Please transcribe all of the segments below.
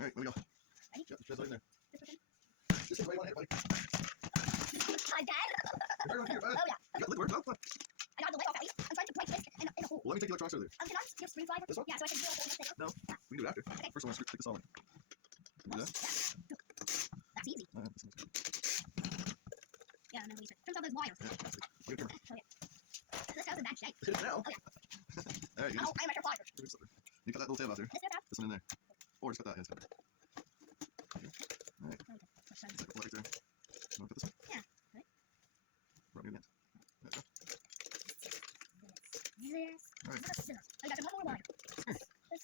Alright, here we go. Ready? Yep, just right in there. This one? Just the way you want it, buddy. I'm dead. You're right on here, bud. Oh, yeah. You got the lid work? Oh, come on. I got the lid off at least. I'm trying to break this in a hole. Well, let me take the electronics out of there. Can I get a screwdriver? This one? Yeah, so I can drill a hole in this thing. No, we can do it after. Okay. First, I want to stick this on. Can we do that? That's easy. Alright, this is good. Yeah, and then we turns out those wires. Yeah, let's see. Look at the camera. Okay. This house is in bad shape. It is now. Okay. Alright, you Oh, I'm a supplier. You cut that little tab out there. This tab? This one in there. Or just cut that. Yeah, it's cut. Alright. Okay. Let's try Just like a right there. You want to cut this one? Yeah. Right. Rub it in. There we go. This. Alright. This. Scissors. I got one more wire. This.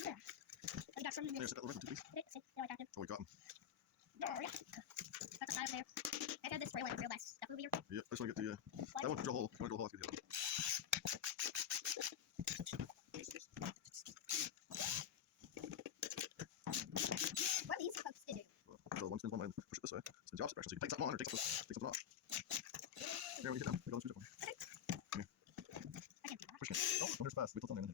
There. I got some in There, there. set that little too, please. Okay, see, there I got it. Oh, we got him. Oh, yeah. Got the side of there. I got this real nice stuff over here. Yep, I just want to get the, that one to drill a hole. I want to drill a hole after the other one. What are these supposed to do? Drill one, spin one, and push it this way. Spin the opposite direction, so you can take something on or take something off. There, we get down. We got one screwdriver. Come here. I can't do that. Push it. Oh, don't hurt fast. Wait till it's on there.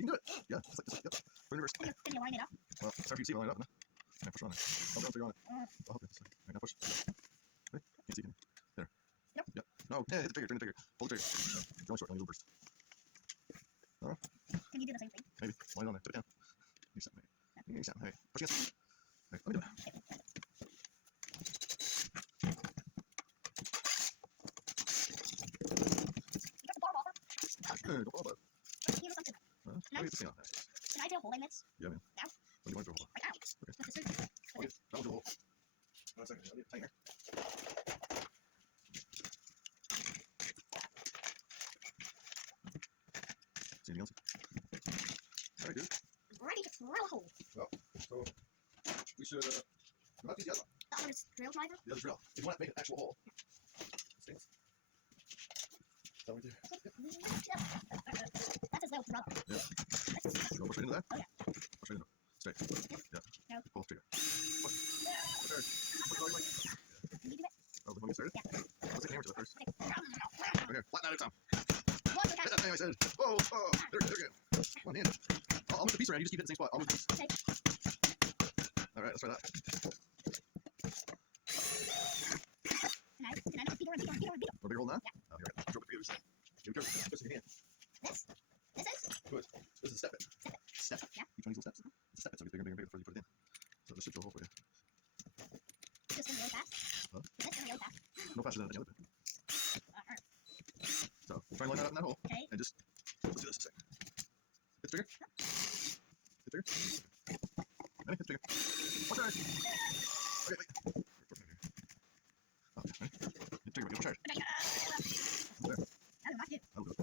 You can do it. Yeah, just like this. Yep. Put it in reverse. Can you line it up? Well, it's after you see it line it up, isn't it? Yeah, push it on there. I'll go on it. I'll help you. This way. Right, now push. Ready? Can't see, can you? There. Nope. Yep. No, yeah, hit the trigger, turn the trigger. Hold the trigger. It's only short, only a little burst. Alright. Can you do the same thing? Maybe. Line it on there. Tip it down. Give me something. Give me something. Hey, push against it. Hey, let me do it. You got the bar offer? Hey, don't fall about it. Here's something. Let me get the thing on. Can I drill a hole in this? Yeah, man. Now? What do you want to drill a hole? Right now. Okay. With the scissors. Okay, that'll drill a hole. 1 second. I'll get a tighter. See anything else? Alright, dude. Ready to drill a hole. Well, so we should not use the other one. The other is drill driver. The other drill. If you want to make an actual hole. Stings. That right there. That's his little rubber. Yeah. Go push right into that. Oh, yeah. Push right into it. Straight. Yeah. No. Pull straight. Push. Push hard. Push all your weight. Can you do it? Oh, the one get started? Yeah. Let's get the hammer to that first. Okay. Over here. Flatten out, Tom. One Hit more that time. thing I said. Whoa, oh. There we go. Come on, hand. I'll move the piece around. You just keep it in the same spot. I'll move the piece. Okay. Alright, let's try that. Can I know? Peter. Want a bigger hole than that? Yeah. Oh, here, right. Drop it for you. Give it careful. Twist it in your hand. This? This is? Good. This is a step it. Step it. Step. Yeah. Each one of these little steps. It's a step it, so it gets bigger and bigger and bigger before you put it in. So this should drill a hole for you. Is this gonna go fast? Huh? Is this gonna go fast? No faster than any other bit. Alright. So try and line that up in that hole. Okay. And just let's do this a second. It's bigger. It's bigger. Ready? It's bigger. Watch hard. Okay, wait. Okay, ready? It's bigger, watch hard. Okay. There. That'll not do. That'll do it.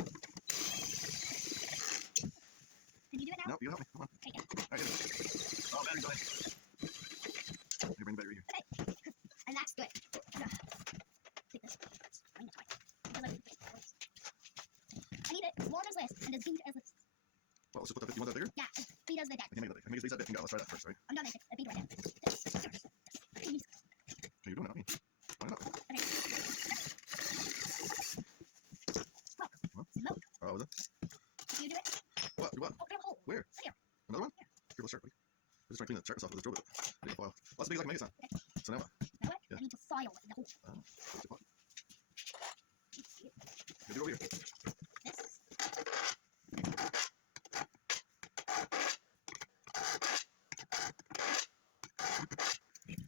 Can you do it now? No, you help me. Come on. Okay, yeah. Alright, get it. Oh, battery's on. Here, bring the battery here. Okay. And that's good. Take this. Bring it twice. I need it as long as this and as deep as this. Well, let's just put that bit. You want that bigger? Yeah, he does the deck. I can make it that big. I make it at least that big. Let's try that first, right? I'm done with it. A beat right now. Please. Okay, you're doing it, I mean. Line it up. Okay. Smoke. What? Smoke. Oh, was it? Can you do it? What? Do what? Oh, drill a hole. Where? Here. Another one? Yeah. Here, let's start, buddy. We're just trying to clean the sharpness off of this drill bit. I didn't file. Well, that's as big as I can make it, son. Okay. So now what? Now what? Yeah. I need to file the hole. What's your pot? See it? Yeah, do it over here. This.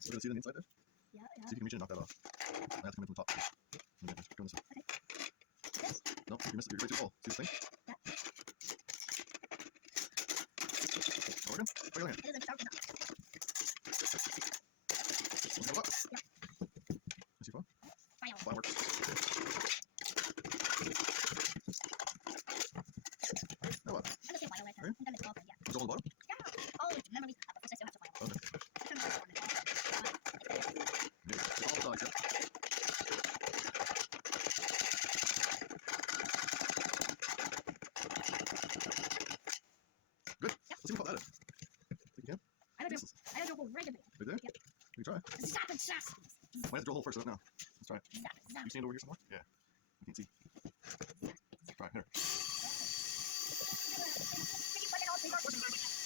So we're gonna see it on the inside there? Yeah, See if you can reach in and knock that off. I have to come in from the top. Okay, go this way. This. No, you missed it. You're right too full. See this thing? Yeah. Organ? Try your hand. It isn't sharp enough. Go up. Is he fun? File. Fine works. Now what? I'm just gonna file it. Right? I'm done with the bottom. Yeah. Is it on the bottom? Yeah. All the memories. But first I still have to file. Okay. I turn this on and Yeah, it's all the sides, yeah. Good. Let's see what that is. Think you can? I don't know regularly. Right there? Yep. We can try. Zap and zap. Might have to drill a hole first, so now. Let's try it. Zap, zap. You stand over here somewhere? Yeah. You can't see. Try it. Here. Can you put it all together?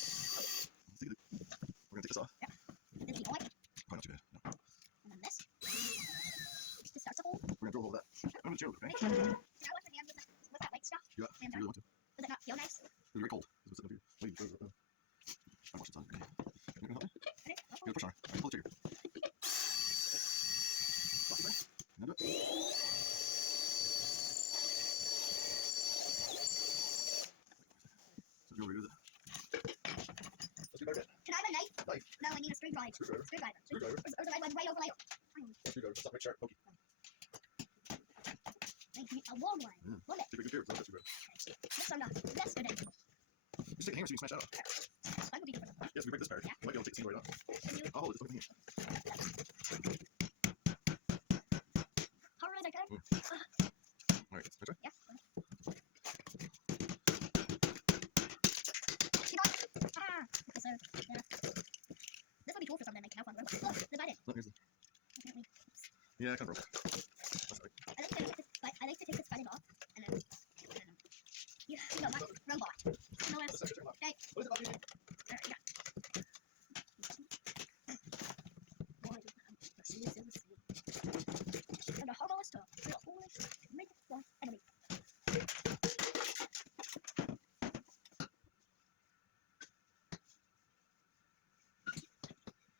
chilled, okay? Can I wash my hands with that white stuff? Yeah, you really want to. Does it not feel nice? It's very cold. It's sitting up here. Wait, I'm watching something. You gonna help me? Ready? Give it a push on her. Alright, pull the trigger. Stop it there. Now do it. So you'll redo that. Let's do better bit. Can I have a knife? Knife. No, I need a screwdriver. Screwdriver. Screwdriver. Or the red one way over later. Screwdriver. Stop, make sharp. Pokey. Thank you. A warm one. Yeah. Love it. Take a good care of that screwdriver. Yes or no? Yesterday. Just take a hammer so you can smash that out. Mine would be different. Yes, we break this part. Yeah. You might be able to take the seam right off. Can you? I'll hold it. Just look at me. How really good? Alright, that's right. Yeah. Keep on. Ah. Okay, so, yeah. This would be cool for something like now on robot. Look, divided. No, here's the... Apparently. Yeah, I kind of broke. That's right. I like to take this button off and then you know what? Robot. No Let's else. check it out. Okay. What is it about you? Yeah. And the horror stuff. We are always make one enemy.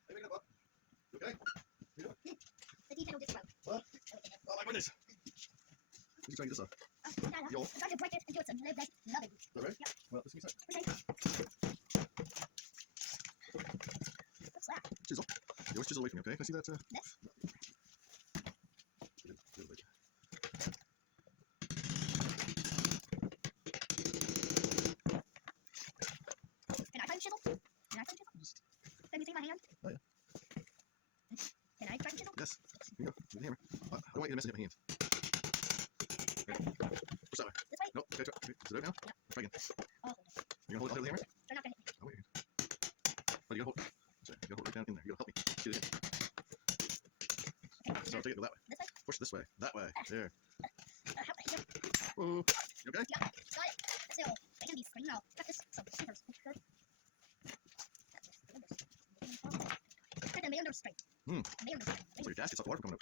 Hey, make it up. You okay? The detail this road. What? Oh my goodness. Let me try to get this up. Yo. I'm trying to break it and do it some live like loving. Is that right? Yeah. Well, let's give me a sec. Okay. What's that? Chisel. You always chisel away from me, okay? Can I see that? This? Good, good. Can I try and chisel? Can I try and chisel? Just... Can you see my hand? Oh, yeah. Can I try and chisel? Yes. Here you go. With the hammer. I don't want you to mess it up my hand. Okay. Push that way. This way? Nope. Okay, try. Okay. Is it out now? Yeah. Try again. I'll hold it. You're gonna hold the hammer? They're not gonna hit me. Oh, wait. But you gotta hold. Sorry, you gotta hold it right down in there. You gotta help me. Get it in. Okay. So take it go that way. This way? Push this way. That way. There. How about here? Whoa. You okay? Yeah. Got it. That's the old handy screen now. Got this. Some scissors. Okay. The mander string. Mander string. So your gasket's off the water coming up.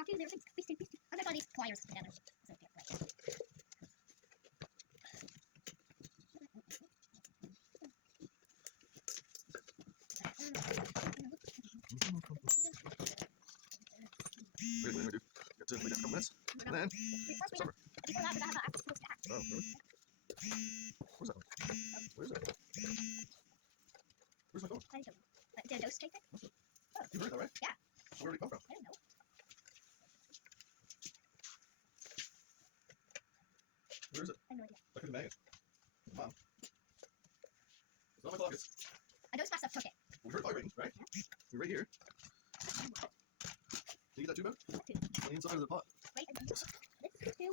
Not two little things. Beastie, beastie. I'm gonna put these pliers together. So they're right. Wait, what do I do? Got to wait a couple minutes. And then, supper. Before that, we gotta have an after stack. Oh, really? Where's that one? Where is it? Where's my phone? I don't know. Did a dose take it? You heard that, right? Yeah. Where did it come from? I don't know. Where is it? I have no idea. I couldn't bang it. Mom. It's not my clock. It's... I dose myself took it. We heard vibrating, right? You're right here. Can you get that tube out? Two. On the inside of the pot. Wait, this is two.